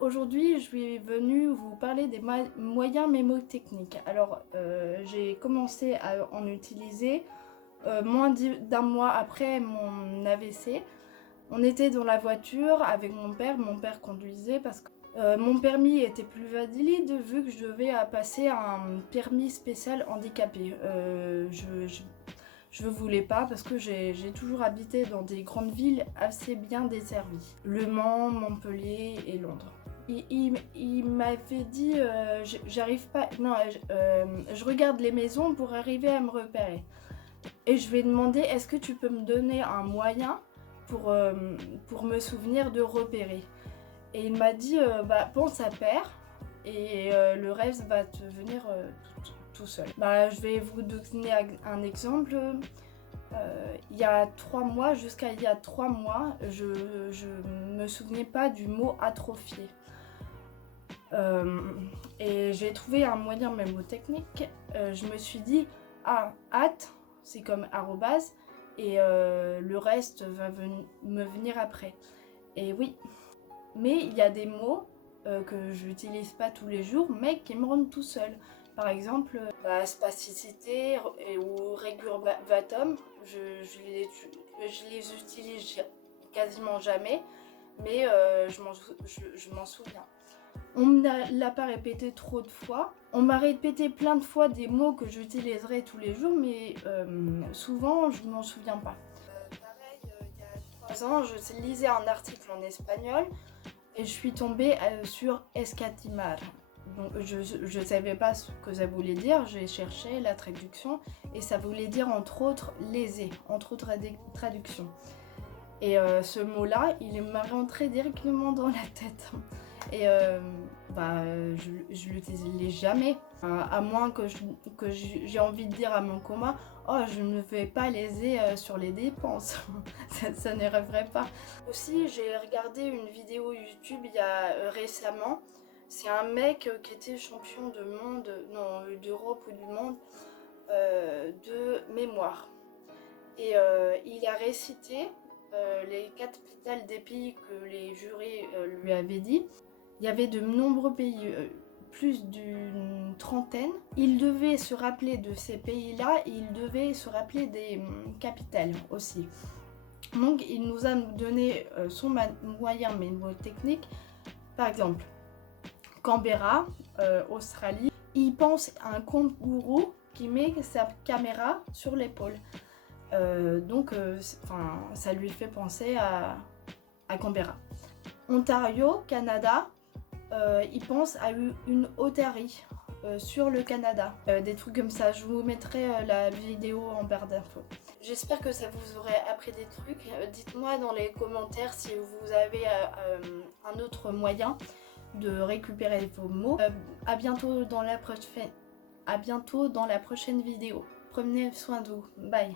Aujourd'hui, je suis venue vous parler des moyens mémotechniques. Alors, j'ai commencé à en utiliser moins d'un mois après mon AVC. On était dans la voiture avec mon père conduisait parce que mon permis était plus valide vu que je devais passer un permis spécial handicapé. Je voulais pas parce que j'ai toujours habité dans des grandes villes assez bien desservies. Le Mans, Montpellier et Londres. Il m'avait dit j'arrive pas. Non, je regarde les maisons pour arriver à me repérer. Et je lui ai demandé est-ce que tu peux me donner un moyen pour me souvenir de repérer. Et il m'a dit pense à père et le reste va te venir tout seul. Je vais vous donner un exemple. Il y a 3 mois, jusqu'à il y a 3 mois, je me souvenais pas du mot atrophié. Et j'ai trouvé un moyen mémotechnique. Je me suis dit, c'est comme arrobase, et le reste va me venir après. Et oui, mais il y a des mots que je n'utilise pas tous les jours, mais qui me rendent tout seul. Par exemple, spasticité ou regurgitation, je les utilise quasiment jamais, mais je m'en souviens. On ne l'a pas répété trop de fois. On m'a répété plein de fois des mots que j'utiliserai tous les jours, mais souvent je ne m'en souviens pas. Pareil, il y a 3 ans, je lisais un article en espagnol et je suis tombée sur escatimar. Donc, je ne savais pas ce que ça voulait dire, j'ai cherché la traduction et ça voulait dire entre autres léser, entre autres traductions. Et ce mot-là, il m'a rentré directement dans la tête. Et je l'utilisais jamais, à moins que j'ai envie de dire à mon coma oh je ne vais pas léser sur les dépenses. ça ne rêverait pas. Aussi j'ai regardé une vidéo YouTube il y a récemment. C'est un mec qui était champion de monde, non d'Europe ou du monde de mémoire. Et il a récité les capitales des pays que les jurés lui avaient dit. Il y avait de nombreux pays, plus d'une trentaine. Il devait se rappeler de ces pays-là et il devait se rappeler des capitales aussi. Donc il nous a donné son moyen mémotechnique. Par exemple, Canberra, Australie. Il pense à un kangourou qui met sa caméra sur l'épaule. Ça lui fait penser à Canberra. Ontario, Canada, il pense à une otarie sur le Canada. Des trucs comme ça, je vous mettrai la vidéo en barre d'infos. J'espère que ça vous aurait appris des trucs. Dites-moi dans les commentaires si vous avez un autre moyen de récupérer vos mots. À bientôt dans la prochaine vidéo. Prenez soin de vous. Bye.